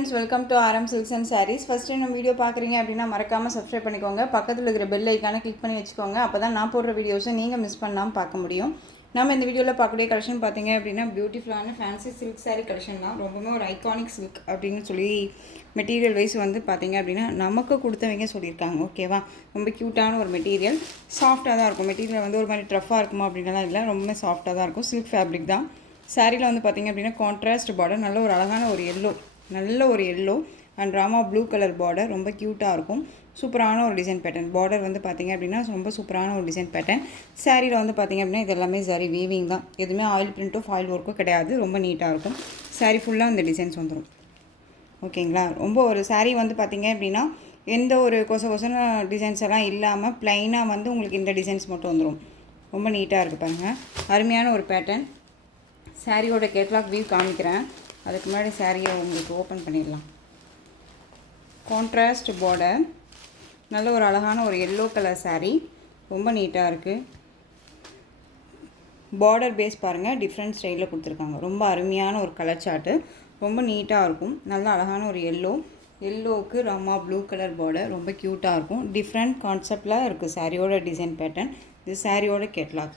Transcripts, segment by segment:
friends, welcome to RM Silks and Sarees. First time நம்ம video பார்க்குறீங்க அப்படின்னா மறக்காமல் சப்ஸ்கிரைப் பண்ணிக்கோங்க. பக்கத்தில் இருக்கிற பெல் ஐக்கானை கிளிக் பண்ணி வச்சுக்கோங்க. அப்போ தான் நான் போடுற வீடியோஸை நீங்கள் மிஸ் பண்ணாமல் பார்க்க முடியும். நம்ம இந்த வீடியோவில் பார்க்கக்கூடிய கலெக்ஷன் பார்த்தீங்க அப்படின்னா பியூட்டிஃபுல்லான ஃபேன்சி சில்க் சாரீ கலெக்ஷன் தான். ரொம்பவே ஒரு ஐகானிக் சில்க் அப்படின்னு சொல்லி மெட்டீரியல் வைஸ் வந்து பார்த்தீங்க அப்படின்னா நமக்கு கொடுத்தவங்க சொல்லியிருக்காங்க. ஓகேவா, ரொம்ப க்யூட்டான ஒரு மெட்டீரியல், சாஃப்டாக தான் இருக்கும். மெட்டீரியல் வந்து ஒரு மாதிரி ட்ரஃபாக இருக்குமா அப்படின்லாம் இல்லை, ரொம்பவே சாஃப்டாக தான் இருக்கும். சில்க் ஃபேப்ரிக் தான். சாரியில் வந்து பார்த்திங்க அப்படின்னா கான்ட்ராஸ்ட் பார்டர், நல்ல ஒரு அழகான ஒரு yellow and Rama blue colour border, ரொம்ப க்யூட்டாக இருக்கும். சூப்பரான ஒரு டிசைன் பேட்டர்ன். பார்டர் வந்து பார்த்திங்க அப்படின்னா ரொம்ப சூப்பரான ஒரு டிசைன் பேட்டர்ன். சாரியில் வந்து பார்த்திங்க அப்படின்னா இது எல்லாமே சரி வீவிங் தான், எதுவுமே ஆயில் பிரிண்ட்டோ ஃபாயில் ஒர்க்கோ கிடையாது. ரொம்ப நீட்டாக இருக்கும். சாரி ஃபுல்லாக இந்த டிசைன்ஸ் வந்துடும். ஓகேங்களா, ரொம்ப ஒரு சாரீ வந்து பார்த்திங்க அப்படின்னா எந்த ஒரு கொசன டிசைன்ஸ் எல்லாம் இல்லாமல் ப்ளைனாக வந்து உங்களுக்கு இந்த டிசைன்ஸ் மட்டும் வந்துடும். ரொம்ப நீட்டாக இருக்குது பாருங்கள், அருமையான ஒரு பேட்டர்ன். சாரியோட கேட்லாக் வியூ காமிக்கிறேன். அதுக்கு முன்னாடி சாரியை உங்களுக்கு ஓப்பன் பண்ணிடலாம். கான்ட்ராஸ்ட் பார்டர், நல்ல ஒரு அழகான ஒரு எல்லோ கலர் சாரீ, ரொம்ப நீட்டாக இருக்குது. பார்டர் பேஸ் பாருங்கள், டிஃப்ரெண்ட் ஸ்டைலில் கொடுத்துருக்காங்க. ரொம்ப அருமையான ஒரு கலர் சார்ட்டு, ரொம்ப நீட்டாக இருக்கும். நல்ல அழகான ஒரு எல்லோவுக்கு ராமா ப்ளூ கலர் பார்டர், ரொம்ப க்யூட்டாக இருக்கும். டிஃப்ரெண்ட் கான்செப்டில் இருக்குது சாரியோட டிசைன் பேட்டர்ன். இது சாரியோட கேட்லாக்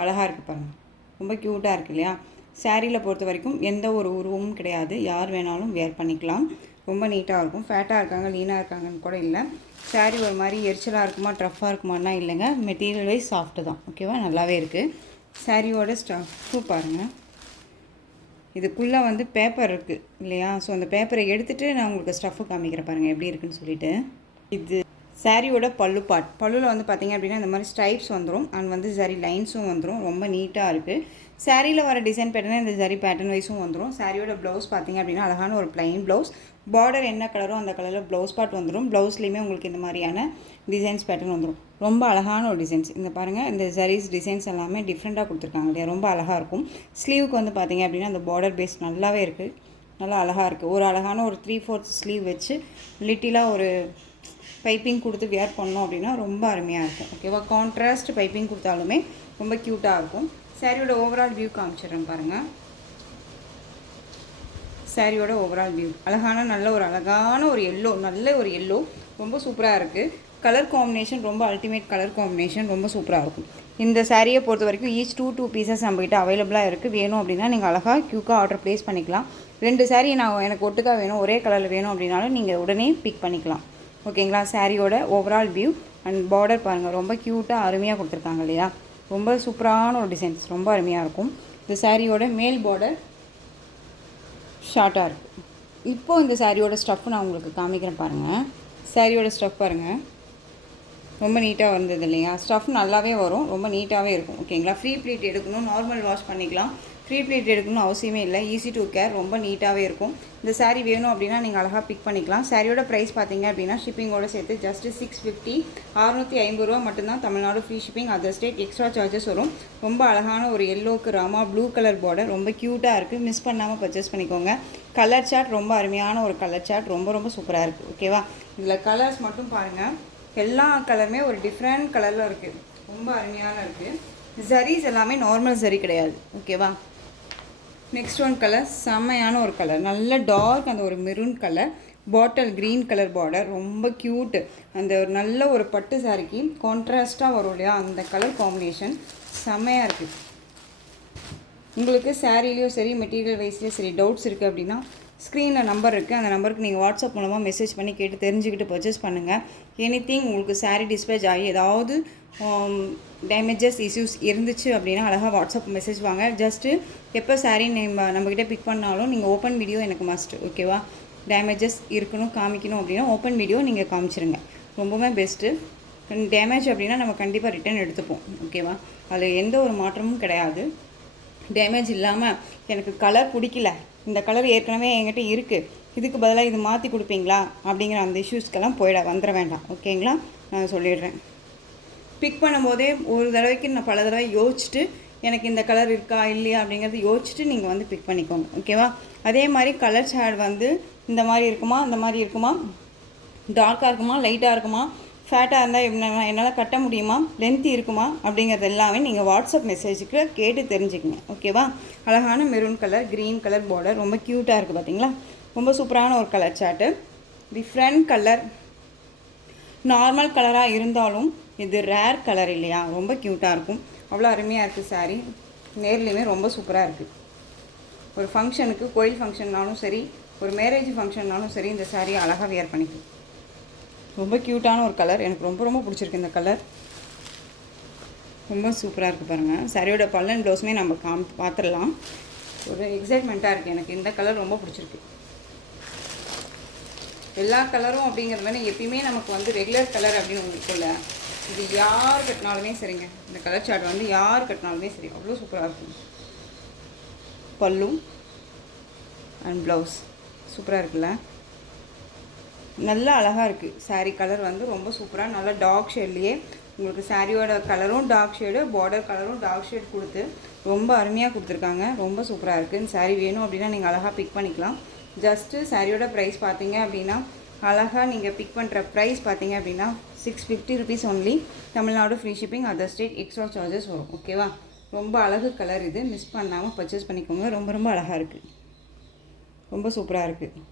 அழகாக இருக்குது பாருங்கள், ரொம்ப க்யூட்டாக இருக்குது இல்லையா. சாரியில் பொறுத்த வரைக்கும் எந்த ஒரு உருவமும் கிடையாது, யார் வேணாலும் வேர் பண்ணிக்கலாம். ரொம்ப நீட்டாக இருக்கும். ஃபேட்டாக இருக்காங்க லீனாக இருக்காங்கன்னு கூட இல்லை. சாரி ஒரு மாதிரி எரிச்சலாக இருக்குமா ட்ரஃப்பாக இருக்குமான்னா இல்லைங்க, மெட்டீரியல் வைஸ் சாஃப்ட்டு தான். ஓகேவா, நல்லாவே இருக்குது. சாரியோட ஸ்டஃப்பு பாருங்கள், இதுக்குள்ளே வந்து பேப்பர் இருக்குது இல்லையா. ஸோ அந்த பேப்பரை எடுத்துகிட்டு நான் உங்களுக்கு ஸ்டஃப்பு காமிக்கிறேன் பாருங்கள் எப்படி இருக்குன்னு சொல்லிட்டு. இது சாரியோட பல்லுவில் வந்து பார்த்திங்க அப்படின்னா இந்த மாதிரி ஸ்ட்ரைப்ஸ் வந்துடும் அண்ட் வந்து சரி லைன்ஸும் வந்துடும். ரொம்ப நீட்டாக இருக்குது. சாரியில் வர டிசைன் பேட்டர்னா இந்த சரி பேட்டர்ன் வைஸும் வந்துடும். சாரியோட ப்ளவுஸ் பார்த்திங்க அப்படின்னா அழகான ஒரு ப்ளைன் ப்ளவுஸ். பார்டர் என்ன கலரோ அந்த கலரில் ப்ளவுஸ் பார்ட் வந்துடும். ப்ளவுஸ்லேயுமே உங்களுக்கு இந்த மாதிரியான டிசைன்ஸ் பேட்டர்ன் வந்துடும். ரொம்ப அழகான ஒரு டிசைன்ஸ். இந்த பாருங்கள், இந்த ஜரீஸ் டிசைன்ஸ் எல்லாமே டிஃப்ரெண்ட்டாக கொடுத்துருக்காங்க இல்லையா, ரொம்ப அழகாக இருக்கும். ஸ்லீவுக்கு வந்து பார்த்திங்க அப்படின்னா அந்த பார்டர் பேஸ் நல்லாவே இருக்குது, நல்லா அழகாக இருக்குது. ஒரு அழகான ஒரு 3/4 ஸ்லீவ் வச்சு லிட்டிலாக ஒரு பைப்பிங் கொடுத்து வியர் பண்ணோம் அப்படின்னா ரொம்ப அருமையாக இருக்கும். ஓகேவா, கான்ட்ராஸ்ட் பைப்பிங் கொடுத்தாலுமே ரொம்ப க்யூட்டாக இருக்கும். சாரியோட ஓவரால் வியூ காமிச்சிடுறேன் பாருங்கள். சாரியோட ஓவரால் வியூ அழகான அழகான ஒரு எல்லோ, ரொம்ப சூப்பராக இருக்குது. கலர் காம்பினேஷன் ரொம்ப அல்டிமேட் கலர் காம்பினேஷன், ரொம்ப சூப்பராக இருக்கும். இந்த சாரியை பொறுத்த வரைக்கும் ஈச் 2 பீசஸ் நம்மகிட்ட அவைலபிளாக இருக்குது. வேணும் அப்படின்னா நீங்கள் அழகாக க்யூக்காக ஆர்டர் ப்ளேஸ் பண்ணிக்கலாம். 2 சாரீ எனக்கு ஒட்டுக்காக வேணும், ஒரே கலரில் வேணும் அப்படின்னாலும் நீங்கள் உடனே பிக் பண்ணிக்கலாம். ஓகேங்களா, சாரியோட ஓவரால் வியூ அண்ட் பார்டர் பாருங்கள், ரொம்ப க்யூட்டாக அருமையாக கொடுத்துருக்காங்க இல்லையா. ரொம்ப சூப்பரான ஒரு டிசைன்ஸ், ரொம்ப அருமையாக இருக்கும். இந்த சாரியோட மேல் பார்டர் ஷார்ட்டாக இருக்குது. இப்போது இந்த சாரியோட ஸ்டஃப் நான் உங்களுக்கு காமிக்கிறேன் பாருங்கள். சாரியோட ஸ்டஃப் பாருங்கள், ரொம்ப நீட்டாக வந்தது இல்லையா. ஸ்டஃப் நல்லாவே வரும், ரொம்ப நீட்டாகவே இருக்கும். ஓகேங்களா, ஃப்ரீ ப்ளீட் எடுக்கணும், நார்மல் வாஷ் பண்ணிக்கலாம். ஃப்ரீ ப்ளீட் எடுக்கணும்னு அவசியமே இல்லை, ஈஸி டு கேர், ரொம்ப நீட்டாகவே இருக்கும். இந்த சாரீ வேணும் அப்படின்னா நீங்கள் அழகாக பிக் பண்ணிக்கலாம். சாரியோட ப்ரைஸ் பார்த்தீங்க அப்படின்னா ஷிப்பிங்கோடு சேர்த்து ஜஸ்ட்டு 650, 650 ரூபா மட்டும்தான். Tamil Nadu free shipping, other state extra charges வரும். ரொம்ப அழகான ஒரு எல்லோக்கு ராமா ப்ளூ கலர் பார்டர், ரொம்ப க்யூட்டாக இருக்குது. மிஸ் பண்ணாமல் பர்ச்சேஸ் பண்ணிக்கோங்க. கலர் சார்ட் ரொம்ப அருமையான ஒரு கலர் சார்ட், ரொம்ப சூப்பராக இருக்குது. ஓகேவா, இதில் கலர்ஸ் மட்டும் பாருங்கள், எல்லா கலருமே ஒரு டிஃப்ரெண்ட் கலரில் இருக்குது, ரொம்ப அருமையான இருக்குது. ஜரீஸ் எல்லாமே நார்மல் ஜரி கிடையாது. ஓகேவா, நெக்ஸ்ட் ஒன் கலர் செம்மையான ஒரு கலர், நல்ல டார்க் அந்த ஒரு maroon colour, bottle green colour border, ரொம்ப க்யூட்டு. அந்த ஒரு நல்ல ஒரு பட்டு சாரிக்கு கான்ட்ராஸ்ட்டாக வரும் இல்லையா, அந்த கலர் காம்பினேஷன் செம்மையாக இருக்குது. உங்களுக்கு சாரீலேயும் சரி மெட்டீரியல் வைஸ்லேயும் சரி டவுட்ஸ் இருக்குது அப்படின்னா ஸ்க்ரீனில் நம்பர் இருக்குது, அந்த நம்பருக்கு நீங்கள் வாட்ஸ்அப் மூலமாக மெசேஜ் பண்ணி கேட்டு தெரிஞ்சுக்கிட்டு பர்ச்சேஸ் பண்ணுங்கள். எனிதிங் உங்களுக்கு சாரீ டிஸ்பேச் ஆகி ஏதாவது டேமேஜஸ் இஷ்யூஸ் இருந்துச்சு அப்படின்னா அழகாக வாட்ஸ்அப் மெசேஜ் வாங்க. ஜஸ்ட்டு எப்போ சாரீ நம்மக்கிட்ட பிக் பண்ணாலும் நீங்கள் ஓப்பன் வீடியோ எனக்கு மஸ்ட்டு. ஓகேவா, டேமேஜஸ் இருக்கணும் காமிக்கணும் அப்படின்னா ஓப்பன் வீடியோ நீங்கள் காமிச்சிருங்க, ரொம்பவே பெஸ்ட்டு. டேமேஜ் அப்படின்னா நம்ம கண்டிப்பாக ரிட்டன் எடுத்துப்போம். ஓகேவா, அதில் எந்த ஒரு மாற்றமும் கிடையாது. டேமேஜ் இல்லாமல் எனக்கு கலர் பிடிக்கல, இந்த கலர் ஏற்கனவே என்கிட்ட இருக்குது, இதுக்கு பதிலாக இது மாற்றி கொடுப்பீங்களா அப்படிங்கிற அந்த இஷ்யூஸ்க்கெல்லாம் வந்துட வேண்டாம். ஓகேங்களா, நான் சொல்லிடுறேன். பிக் பண்ணும்போதே ஒரு தடவைக்கு நான் பல தடவை யோசிச்சுட்டு எனக்கு இந்த கலர் இருக்கா இல்லையா அப்படிங்கிறது யோசிச்சுட்டு நீங்கள் வந்து பிக் பண்ணிக்கோங்க. ஓகேவா, அதே மாதிரி கலர் ஷேட் வந்து இந்த மாதிரி இருக்குமா, அந்த மாதிரி இருக்குமா, டார்க்காக இருக்குமா, லைட்டாக இருக்குமா, ஃபேட்டாக இருந்தால் என்னால் கட்ட முடியுமா, லென்த்து இருக்குமா அப்படிங்கிறது எல்லாமே நீங்கள் வாட்ஸ்அப் மெசேஜுக்கு கேட்டு தெரிஞ்சுக்கங்க. ஓகேவா, அழகான maroon colour green colour border, ரொம்ப க்யூட்டாக இருக்குது பார்த்தீங்களா. ரொம்ப சூப்பரான ஒரு colour chart. Different colour, normal கலராக இருந்தாலும் இது ரேர் கலர் இல்லையா, ரொம்ப க்யூட்டாக இருக்கும். அவ்வளோ அருமையாக இருக்குது சாரீ. நேர்லேயுமே ரொம்ப சூப்பராக இருக்குது. ஒரு ஃபங்க்ஷனுக்கு, கோயில் ஃபங்க்ஷன்னாலும் சரி, ஒரு மேரேஜ் ஃபங்க்ஷன்னாலும் சரி, இந்த சாரீ அழகாக வியர் பண்ணிக்கும். ரொம்ப க்யூட்டான ஒரு கலர். எனக்கு ரொம்ப ரொம்ப பிடிச்சிருக்கு இந்த கலர். ரொம்ப சூப்பராக இருக்குது பாருங்கள். சாரியோட பல்லன் ப்ளவுஸுமே நம்ம பார்த்துடலாம். ஒரு எக்ஸைட்மெண்ட்டாக இருக்குது. எனக்கு இந்த கலர் ரொம்ப பிடிச்சிருக்கு. எல்லா கலரும் அப்படிங்கிறது மாதிரி எப்பயுமே நமக்கு வந்து ரெகுலர் கலர் அப்படின்னு ஒன்று இருக்குல்ல, இது யார் கட்டினாலுமே சரிங்க. இந்த கலர் சார்ட் வந்து யார் கட்டினாலுமே சரி, அவ்வளோ சூப்பராக இருக்கும். பல்லு அண்ட் ப்ளவுஸ் சூப்பராக இருக்குல்ல, நல்லா அழகாக இருக்குது. சாரீ கலர் வந்து ரொம்ப சூப்பராக, நல்லா டார்க் ஷேட்லேயே உங்களுக்கு சாரியோட கலரும் டார்க் ஷேடு, பார்டர் கலரும் டார்க் ஷேட் கொடுத்து ரொம்ப அருமையாக கொடுத்துருக்காங்க. ரொம்ப சூப்பராக இருக்குது. இந்த சாரீ வேணும் அப்படின்னா நீங்கள் அழகாக பிக் பண்ணிக்கலாம். ஜஸ்ட்டு சாரியோட ப்ரைஸ் பார்த்தீங்க அப்படின்னா, அழகாக நீங்கள் பிக் பண்ணுற ப்ரைஸ் பார்த்தீங்க அப்படின்னா 650 rupees only. Tamil Nadu free shipping, other state extra charges வரும். ஓகேவா? ரொம்ப அழகு கலர் இது. மிஸ் பண்ணாமல் பர்ச்சேஸ் பண்ணிக்கோங்க. ரொம்ப ரொம்ப அழகாக இருக்குது. ரொம்ப சூப்பராக இருக்குது.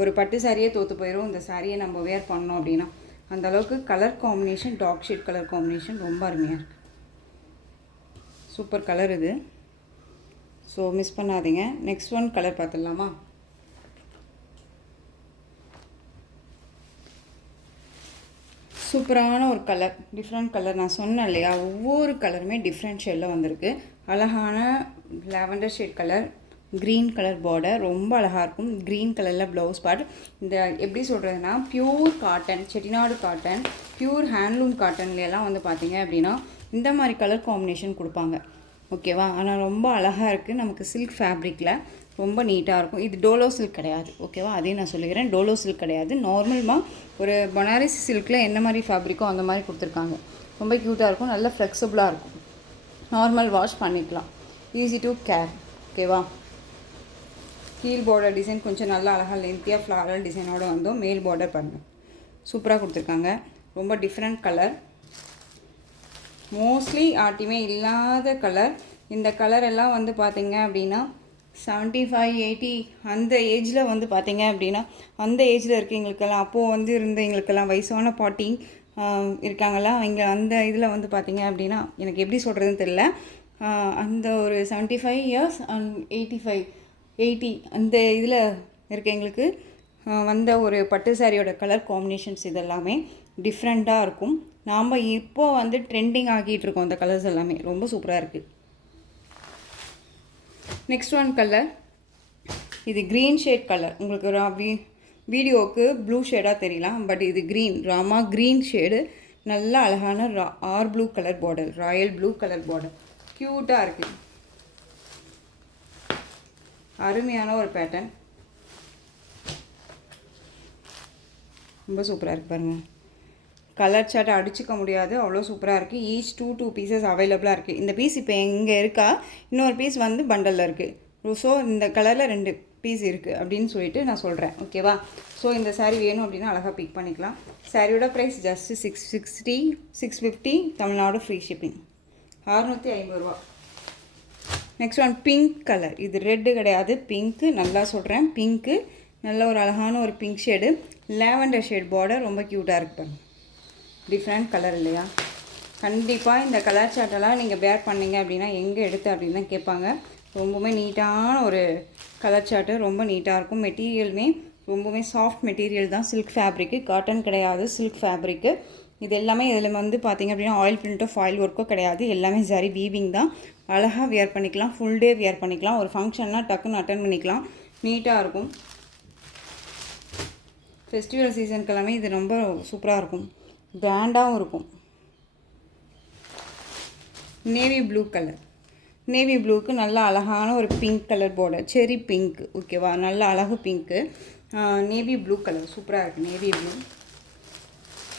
ஒரு பட்டு சாரியே தோற்று போயிடும் இந்த சாரியை நம்ம வேர் பண்ணோம் அப்படின்னா. அந்த அளவுக்கு colour combination, dark shade colour combination ரொம்ப அருமையாக இருக்குது. சூப்பர் கலர் இது. ஸோ மிஸ் பண்ணாதீங்க. நெக்ஸ்ட் ஒன் கலர் பார்த்துடலாமா? சூப்பரான ஒரு கலர், டிஃப்ரெண்ட் கலர். நான் சொன்னேன் இல்லையா, ஒவ்வொரு கலருமே டிஃப்ரெண்ட் ஷேடில் வந்திருக்கு. அழகான lavender shade colour, green colour border, ரொம்ப அழகாக இருக்கும். க்ரீன் கலரில் ப்ளவுஸ் பார்ட். இந்த எப்படி சொல்கிறதுனா, pure cotton, Chettinad cotton, pure handloom காட்டன்லாம் வந்து பார்த்திங்க அப்படின்னா இந்த மாதிரி கலர் காம்பினேஷன் கொடுப்பாங்க. ஓகேவா? ஆனால் ரொம்ப அழகாக இருக்குது. நமக்கு சில்க் ஃபேப்ரிக்கில் ரொம்ப நீட்டாக இருக்கும். இது டோலோ சில்க் கிடையாது. ஓகேவா? அதையும் நான் சொல்லிக்கிறேன். டோலோ சில்க் கிடையாது. நார்மலாக ஒரு பனாரசி சில்கில் என்ன மாதிரி ஃபேப்ரிக்கோ அந்த மாதிரி கொடுத்துருக்காங்க. ரொம்ப க்யூட்டாக இருக்கும். நல்ல ஃப்ளெக்சிபிளாக இருக்கும். நார்மல் வாஷ் பண்ணிக்கலாம். Easy to care. ஓகேவா? கீழ் பார்டர் டிசைன் கொஞ்சம் நல்லா அழகாக லென்த்தியாக ஃப்ளாரல் டிசைனோடு வந்தோம். மேல் பார்டர் பாருங்கள், சூப்பராக கொடுத்துருக்காங்க. ரொம்ப டிஃப்ரெண்ட் கலர், மோஸ்ட்லி ஆர்ட்டியுமே இல்லாத கலர். இந்த கலர் எல்லாம் வந்து பார்த்திங்க அப்படின்னா 75, 80 அந்த ஏஜில் வந்து பார்த்திங்க அப்படின்னா, அந்த ஏஜில் இருக்கவங்களுக்கெல்லாம், அப்போது வந்து இருந்தவங்களுக்கெல்லாம், வயசான பாட்டி இருக்காங்களா, அவங்க அந்த இதில் வந்து பார்த்திங்க அப்படின்னா, எனக்கு எப்படி சொல்கிறதுன்னு தெரியல, அந்த ஒரு 75 years அண்ட் 85, 80 அந்த இதில் இருக்கவங்களுக்கு வந்த ஒரு பட்டு சாரியோட கலர் காம்பினேஷன்ஸ் இதெல்லாமே டிஃப்ரெண்ட்டாக இருக்கும். நாம் இப்போது வந்து ட்ரெண்டிங் ஆகிட்டு இருக்கோம். அந்த கலர்ஸ் எல்லாமே ரொம்ப சூப்பராக இருக்குது. நெக்ஸ்ட் ஒன் கலர், இது க்ரீன் ஷேட் கலர். உங்களுக்கு வீடியோவுக்கு ப்ளூ ஷேடாக தெரியலாம், பட் இது க்ரீன், ராமா க்ரீன் ஷேடு. நல்லா அழகான ஆர் blue colour border, royal blue colour border, க்யூட்டாக இருக்குது. அருமையான ஒரு பேட்டர்ன், ரொம்ப சூப்பராக இருக்குது பாருங்கள். கலர் சார்ட்டை அடிச்சுக்க முடியாது, அவ்வளோ சூப்பராக இருக்குது. ஈச் 2 பீசஸ் அவைலபிளாக இருக்குது. இந்த பீஸ் இப்போ எங்கே இருக்கா, இன்னொரு பீஸ் வந்து பண்டலில் இருக்குது. ஸோ இந்த கலரில் 2 பீஸ் இருக்குது அப்படின்னு சொல்லிட்டு நான் சொல்கிறேன். ஓகேவா? ஸோ இந்த சாரீ வேணும் அப்படின்னா அழகாக பிக் பண்ணிக்கலாம். சாரியோட price just 660, 650, Tamil Nadu free shipping, 650 ரூபா. Next one pink colour. இது ரெட்டு கிடையாது, பிங்க்கு. நல்லா சொல்கிறேன், பிங்க்கு. நல்ல ஒரு அழகான ஒரு pink shade, lavender shade border, ரொம்ப க்யூட்டாக இருக்குது. டிஃப்ரெண்ட் கலர் இல்லையா? கண்டிப்பாக இந்த கலர் சார்ட்டெல்லாம் நீங்கள் வேர் பண்ணிங்க அப்படின்னா எங்கே எடுத்து அப்படின்னு தான் கேட்பாங்க. ரொம்பவுமே நீட்டான ஒரு கலர் சார்ட்டு, ரொம்ப நீட்டாக இருக்கும். மெட்டீரியலுமே ரொம்பவுமே சாஃப்ட் மெட்டீரியல் தான், சில்க் ஃபேப்ரிக்கு, காட்டன் கிடையாது, சில்க் ஃபேப்ரிக்கு. இது எல்லாமே இதில் வந்து பார்த்திங்க அப்படின்னா ஆயில் பிரிண்ட்டோ ஃபாயில் ஒர்க்கோ கிடையாது, எல்லாமே ஜரி வீவிங் தான். அழகாக வியர் பண்ணிக்கலாம், ஃபுல் டே வியர் பண்ணிக்கலாம். ஒரு ஃபங்க்ஷன்னா டக்குன்னு அட்டன் பண்ணிக்கலாம், நீட்டாக இருக்கும். ஃபெஸ்டிவல் சீசனுக்கு எல்லாமே இது ரொம்ப சூப்பராக இருக்கும், கிராண்டாகவும் இருக்கும். நேவி ப்ளூ கலர், நேவி ப்ளூக்கு நல்ல அழகான ஒரு பிங்க் கலர் பார்டர், செரி பிங்க். ஓகேவா? நல்ல அழகு பிங்க்கு, நேவி ப்ளூ கலர் சூப்பராக இருக்குது. நேவி ப்ளூ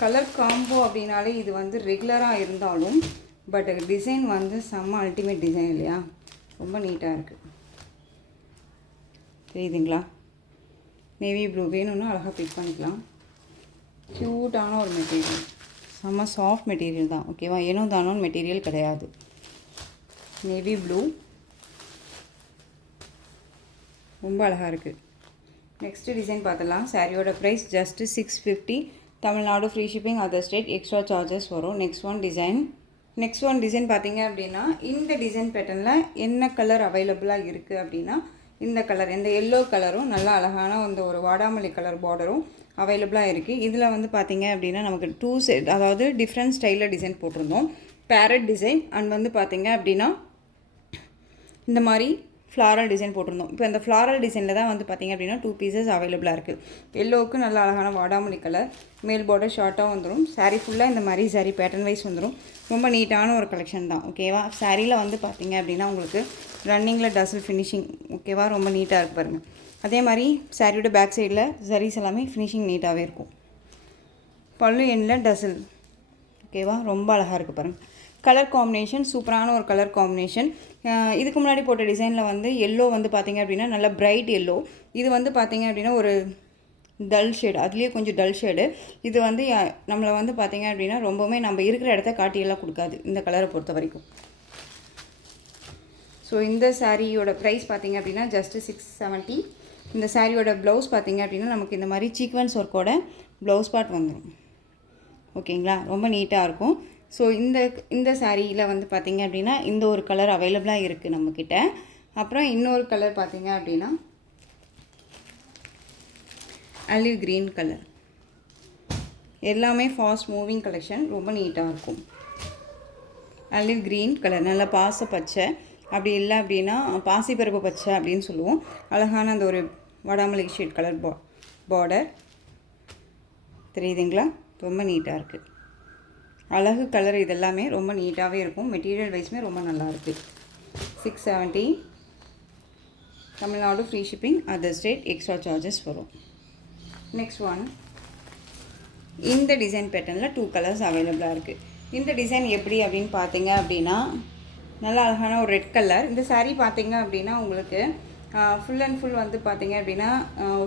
கலர் காம்போ அப்படின்னாலே இது வந்து ரெகுலராக இருந்தாலும் பட் டிசைன் வந்து செம்ம அல்டிமேட் டிசைன் இல்லையா? ரொம்ப நீட்டாக இருக்குது. தெரியுதுங்களா? நேவி ப்ளூ வேணும்னா அழகாக பிக் பண்ணிக்கலாம். க்யூட்டான ஒரு மெட்டீரியல், செம்ம சாஃப்ட் மெட்டீரியல் தான். ஓகேவா? ஏனோ தானோன்னு மெட்டீரியல் கிடையாது. நேவி ப்ளூ ரொம்ப அழகாக இருக்குது. நெக்ஸ்ட் டிசைன் பார்த்துலாம். சாரியோட price just 650. Tamil Nadu free shipping, other state extra charges வரும். நெக்ஸ்ட் ஒன் டிசைன் பார்த்தீங்க அப்படின்னா இந்த டிசைன் பேட்டர்னில் என்ன கலர் அவைலபிளாக இருக்குது அப்படின்னா இந்த கலர், இந்த எல்லோ கலரும் நல்லா அழகான அந்த ஒரு வாடாமல்லி கலர் பார்டரும் அவைலபிளாக இருக்குது. இதில் வந்து பார்த்தீங்க அப்படின்னா நமக்கு 2 செட், அதாவது டிஃப்ரெண்ட் ஸ்டைலில் டிசைன் போட்டிருந்தோம். பேரட் டிசைன் அண்ட் வந்து பார்த்தீங்க அப்படின்னா இந்த மாதிரி ஃப்ளாரல் டிசைன் போட்டிருந்தோம். இப்போ இந்த ஃப்ளாரல் டிசைனில் தான் வந்து பார்த்திங்க அப்படின்னா 2 பீசஸ் அவைலபிளாக இருக்குது. எல்லோவுக்கு நல்ல அழகான வாடாமல்லி கலர், மேல் பார்டர் ஷார்ட்டாக வந்துடும். சாரீ ஃபுல்லாக இந்த மாதிரி சாரீ பேட்டர்ன் வைஸ் வந்துடும். ரொம்ப நீட்டான ஒரு கலெக்ஷன் தான். ஓகேவா? சாரியில் வந்து பார்த்திங்க அப்படின்னா உங்களுக்கு ரன்னிங்கில் டசல் ஃபினிஷிங், ஓகேவா, ரொம்ப நீட்டாக இருக்குது பாருங்கள். அதே மாதிரி சாரியோட பேக் சைடில் சரிஸ் எல்லாமே ஃபினிஷிங் நீட்டாகவே இருக்கும். பல்லு எண்ணில் டசல், ஓகேவா, ரொம்ப அழகாக இருக்குது பாருங்கள். கலர் காம்பினேஷன் சூப்பரான ஒரு கலர் காம்பினேஷன். இதுக்கு முன்னாடி போட்ட டிசைனில் வந்து எல்லோ வந்து பார்த்திங்க அப்படின்னா நல்லா பிரைட் எல்லோ. இது வந்து பார்த்திங்க அப்படின்னா ஒரு டல் ஷேடு, அதுலேயே கொஞ்சம் டல் ஷேடு. இது வந்து நம்மளை வந்து பார்த்திங்க அப்படின்னா ரொம்பவுமே நம்ம இருக்கிற இடத்த காட்டியெல்லாம் கொடுக்காது இந்த கலரை பொறுத்த வரைக்கும். ஸோ இந்த சாரியோட ப்ரைஸ் பார்த்திங்க அப்படின்னா ஜஸ்ட்டு 670. இந்த சாரியோட ப்ளவுஸ் பார்த்திங்க அப்படின்னா நமக்கு இந்த மாதிரி சீக்வன்ஸ் ஒர்க்கோட ப்ளவுஸ் பார்ட் வந்துடும். ஓகேங்களா? ரொம்ப நீட்டாக இருக்கும். ஸோ இந்த சாரியில் வந்து பார்த்திங்க அப்படின்னா இந்த ஒரு கலர் அவைலபிளாக இருக்குது நம்மக்கிட்ட. அப்புறம் இன்னொரு கலர் பார்த்திங்க அப்படின்னா ஆலிவ் க்ரீன் கலர். எல்லாமே ஃபாஸ்ட் மூவிங் கலெக்ஷன், ரொம்ப நீட்டாக இருக்கும். ஆலிவ் க்ரீன் கலர், நல்லா பாச பச்சை, அப்படி இல்லை அப்படின்னா பாசிப்பருப்பு பச்சை அப்படின்னு சொல்லுவோம். அழகான அந்த ஒரு வடாமல்லி ஷேட் கலர் பார்டர் தெரியுதுங்களா? ரொம்ப நீட்டாக இருக்குது. அழகு கலர், இதெல்லாமே ரொம்ப நீட்டாகவே இருக்கும். மெட்டீரியல் வைஸுமே ரொம்ப நல்லாயிருக்கு. 670. Tamil Nadu free shipping, other state extra charges வரும். நெக்ஸ்ட் ஒன், இந்த டிசைன் பேட்டர்னில் 2 கலர்ஸ் அவைலபிளாக இருக்குது. இந்த டிசைன் எப்படி அப்படின்னு பார்த்தீங்க அப்படின்னா நல்லா அழகான ஒரு ரெட் கலர். இந்த சாரீ பார்த்தீங்க அப்படின்னா உங்களுக்கு ஃபுல் அண்ட் ஃபுல் வந்து பார்த்திங்க அப்படின்னா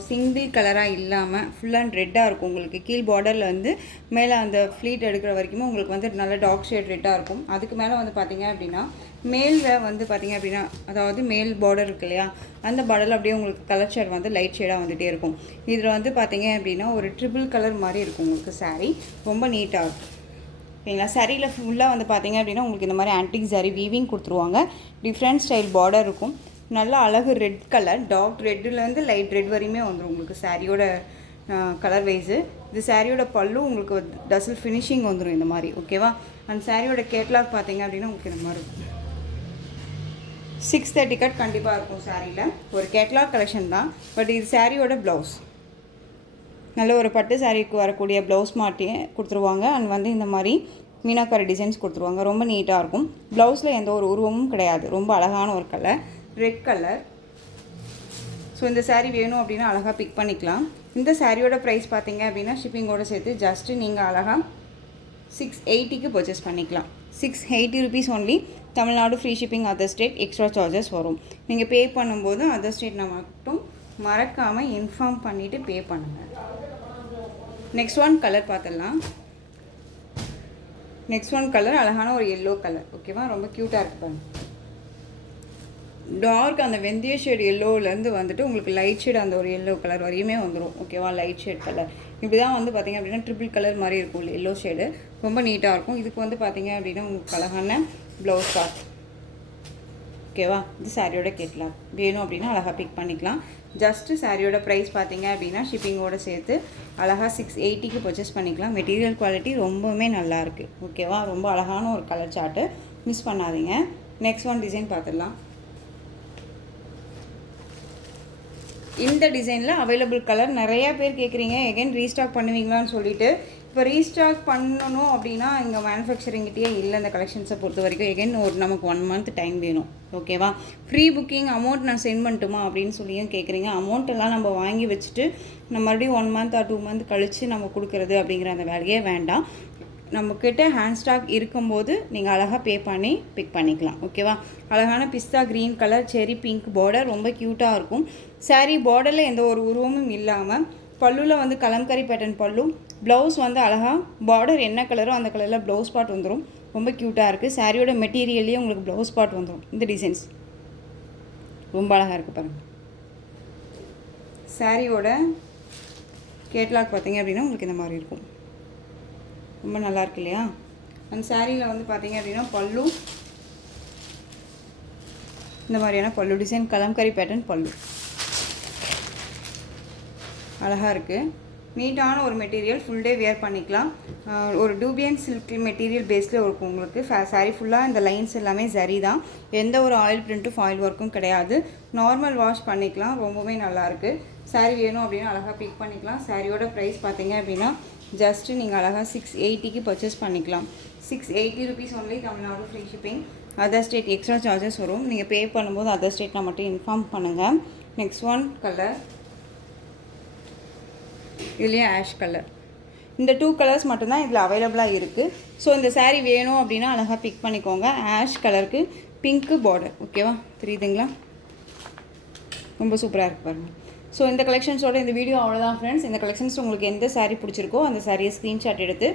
சிங்கிள் கலராக இல்லாமல் ஃபுல் அண்ட் ரெட்டாக இருக்கும். உங்களுக்கு கீழ் பார்டரில் வந்து மேலே அந்த ஃப்ளீட் எடுக்கிற வரைக்குமே உங்களுக்கு வந்து நல்ல டார்க் ஷேட் ரெட்டாக இருக்கும். அதுக்கு மேலே வந்து பார்த்திங்க அப்படின்னா மேலில் வந்து பார்த்திங்க அப்படின்னா அதாவது மேல் பார்டர் இருக்கு இல்லையா, அந்த பார்டரில் அப்படியே உங்களுக்கு கலர் ஷேட் வந்து லைட் ஷேடாக வந்துகிட்டே இருக்கும். இதில் வந்து பார்த்திங்க அப்படின்னா ஒரு ட்ரிபிள் கலர் மாதிரி இருக்கும் உங்களுக்கு சாரீ. ரொம்ப நீட்டாக இருக்கும். ஓகேங்களா? சாரியில் ஃபுல்லாக வந்து பார்த்திங்க அப்படின்னா உங்களுக்கு இந்த மாதிரி ஆன்டிக் சாரீ வீவிங் கொடுத்துருவாங்க. டிஃப்ரெண்ட் ஸ்டைல் பார்டர் இருக்கும். நல்ல அழகு ரெட் கலர், டார்க் ரெட்டுலேருந்து லைட் ரெட் வரையுமே வந்துடும் உங்களுக்கு சாரியோட கலர் வைஸு. இது சாரியோட பல்லு உங்களுக்கு டசல் ஃபினிஷிங் வந்துடும் இந்த மாதிரி. ஓகேவா? அந்த சாரியோட கேட்லாக் பார்த்தீங்க அப்படின்னா உங்களுக்கு இந்த மாதிரி இருக்கும். 630 கட் கண்டிப்பாக இருக்கும் சாரியில். ஒரு கேட்லாக் கலெக்ஷன் தான், பட் இது சாரியோட ப்ளவுஸ். நல்ல ஒரு பட்டு சாரிக்கு வரக்கூடிய ப்ளவுஸ் மாட்டி கொடுத்துருவாங்க. அண்ட் வந்து இந்த மாதிரி மீனாக்காரி டிசைன்ஸ் கொடுத்துருவாங்க. ரொம்ப நீட்டாக இருக்கும். ப்ளவுஸில் எந்த ஒரு உருவமும் கிடையாது. ரொம்ப அழகான ஒரு கலர், ரெட் கலர். ஸோ இந்த சாரீ வேணும் அப்படின்னா அழகாக பிக் பண்ணிக்கலாம். இந்த சாரியோட ப்ரைஸ் பார்த்தீங்க அப்படின்னா ஷிப்பிங்கோடு சேர்த்து ஜஸ்ட்டு நீங்கள் அழகாக 680க்கு பர்ச்சேஸ் பண்ணிக்கலாம். 680 rupees only. Tamil Nadu free shipping, other state extra charges வரும். நீங்கள் பே பண்ணும்போது அதர் ஸ்டேட் நான் மட்டும் மறக்காமல் இன்ஃபார்ம் பண்ணிவிட்டு பே பண்ணுங்கள். நெக்ஸ்ட் ஒன் கலர் பார்த்துடலாம். நெக்ஸ்ட் ஒன் கலர் அழகான ஒரு எல்லோ கலர். ஓகேவா? ரொம்ப க்யூட்டாக இருக்குது பாருங்கள். டார்க் அந்த வெந்தய ஷேட் எல்லோவிலேருந்து வந்துட்டு உங்களுக்கு லைட் ஷேட் அந்த ஒரு எல்லோ கலர் வரையுமே வந்துடும். ஓகேவா? லைட் ஷேட் கலர் இப்படி தான் வந்து பார்த்திங்க அப்படின்னா ட்ரிபிள் கலர் மாதிரி இருக்கும் எல்லோ ஷேடு. ரொம்ப நீட்டாக இருக்கும். இதுக்கு வந்து பார்த்திங்க அப்படின்னா உங்களுக்கு அழகான ப்ளவுஸ் பார்ட். ஓகேவா? இது சாரியோட கேட்லாக். வேணும் அப்படின்னா அழகாக பிக் பண்ணிக்கலாம். ஜஸ்ட்டு சாரியோட ப்ரைஸ் பார்த்திங்க அப்படின்னா ஷிப்பிங்கோடு சேர்த்து அழகாக 680க்கு பர்ச்சேஸ் பண்ணிக்கலாம். மெட்டீரியல் குவாலிட்டி ரொம்பவுமே நல்லாயிருக்கு. ஓகேவா? ரொம்ப அழகான ஒரு கலர் சார்ட்டு, மிஸ் பண்ணாதீங்க. நெக்ஸ்ட் ஒன் டிசைன் பார்த்துடலாம். இந்த டிசைனில் அவைலபிள் கலர் நிறையா பேர் கேட்குறீங்க, எகைன் ரீஸ்டாக் பண்ணுவீங்களான்னு சொல்லிட்டு. இப்போ ரீஸ்டாக் பண்ணணும் அப்படின்னா இங்கே மேனுஃபேக்சரிங்கிட்டே இல்லை இந்த கலெக்ஷன்ஸை பொறுத்த வரைக்கும். எகைன் நமக்கு 1 மந்த் டைம் வேணும். ஓகேவா? ஃப்ரீ புக்கிங் அமௌண்ட் நான் சென்ட் பண்ணட்டுமா அப்படின்னு சொல்லியும் கேட்குறீங்க. அமௌண்ட்டெல்லாம் நம்ம வாங்கி வச்சுட்டு நம்ம மறுபடியும் 1 மந்த் ஆர் 2 மந்த் கழித்து நம்ம கொடுக்குறது அப்படிங்கிற அந்த வேலையே வேண்டாம். நம்மக்கிட்ட ஹேண்ட் ஸ்டாக் இருக்கும்போது நீங்கள் அழகாக பே பண்ணி பிக் பண்ணிக்கலாம். ஓகேவா? அழகான பிஸ்தா க்ரீன் கலர், செரி பிங்க் பார்டர், ரொம்ப க்யூட்டாக இருக்கும். சாரீ பார்டரில் எந்த ஒரு உருவமும் இல்லாமல் பல்லுவில் வந்து கலம்கரி பேட்டர்ன் பல்லு. ப்ளவுஸ் வந்து அழகாக பார்டர் என்ன கலரோ அந்த கலரில் ப்ளவுஸ் பார்ட் வந்துடும். ரொம்ப க்யூட்டாக இருக்குது. சாரியோட மெட்டீரியல்லையே உங்களுக்கு ப்ளவுஸ் பார்ட் வந்துடும். இந்த டிசைன்ஸ் ரொம்ப அழகாக இருக்குது பாருங்கள். சாரியோட கேட்லாக் பார்த்தீங்க அப்படின்னா உங்களுக்கு இந்த மாதிரி இருக்கும். ரொம்ப நல்லாயிருக்கு இல்லையா? அந்த சாரியில் வந்து பார்த்தீங்க அப்படின்னா பல்லு இந்த மாதிரியான பல்லு டிசைன், கலம்கரி பேட்டர்ன் பல்லு அழகாக இருக்குது. நீட்டான ஒரு மெட்டீரியல், ஃபுல் டே வியர் பண்ணிக்கலாம். ஒரு டூபியன் சில்க் மெட்டீரியல் பேஸில் இருக்கும் உங்களுக்கு. சாரீ ஃபுல்லாக இந்த லைன்ஸ் எல்லாமே சரி தான். எந்த ஒரு ஆயில் பிரிண்ட்டும் ஃபாயில் ஒர்க்கும் கிடையாது. நார்மல் வாஷ் பண்ணிக்கலாம். ரொம்பவே நல்லாயிருக்கு. சாரீ வேணும் அப்படின்னா அழகாக பிக் பண்ணிக்கலாம். சாரியோட ப்ரைஸ் பார்த்தீங்க அப்படின்னா ஜஸ்ட்டு நீங்கள் அழகாக 680க்கு பர்ச்சேஸ் பண்ணிக்கலாம். 680 rupees only, Tamil Nadu free shipping. Other state extra charges வரும். நீங்கள் பே பண்ணும்போது அதர் ஸ்டேட்டில் மட்டும் இன்ஃபார்ம் பண்ணுங்கள். நெக்ஸ்ட் ஒன் கலர், இதுலேயே ஆஷ் கலர். இந்த 2 கலர்ஸ் மட்டும்தான் இதில் அவைலபிளாக இருக்குது. ஸோ இந்த சாரீ வேணும் அப்படின்னா அழகாக பிக் பண்ணிக்கோங்க. ஆஷ் கலருக்கு பிங்க்கு பார்டர். ஓகேவா? தெரியுதுங்களா? ரொம்ப சூப்பராக இருக்குது பாருங்கள். ஸோ இந்த கலெக்ஷன்ஸோட இந்த வீடியோ அவ்வளோதான் ஃப்ரெண்ட்ஸ். இந்த கலெக்ஷன்ஸ் உங்களுக்கு எந்த சாரீ பிடிச்சிருக்கோ அந்த சாரியை ஸ்க்ரீன்ஷாட் எடுத்து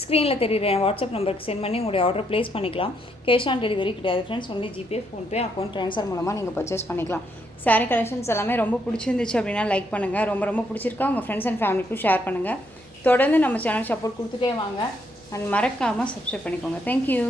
ஸ்க்ரீனில் தெரியுற வாட்ஸ்அப் நம்பருக்கு சென்ட் பண்ணி உங்களுடைய ஆர்டர் ப்ளேஸ் பண்ணிக்கலாம். கேஷ் ஆன் டெலிவரி கிடையாது friends. Only GPay, PhonePe, account transfer மூலமாக நீங்கள் பர்ச்சேஸ் பண்ணிக்கலாம். சாரீ கலெக்ஷன்ஸ் எல்லாமே ரொம்ப பிடிச்சிருந்துச்சு அப்படின்னா லைக் பண்ணுங்கள். ரொம்ப பிடிச்சிருக்கா உங்கள் ஃப்ரெண்ட்ஸ் அண்ட் ஃபேமிலிக்கும் ஷேர் பண்ணுங்கள். தொடர்ந்து நம்ம சேனல் சப்போர்ட் கொடுத்துட்டே வாங்க. அது மறக்காமல் சப்ஸ்கிரைப் பண்ணிக்கோங்க. தேங்க்யூ.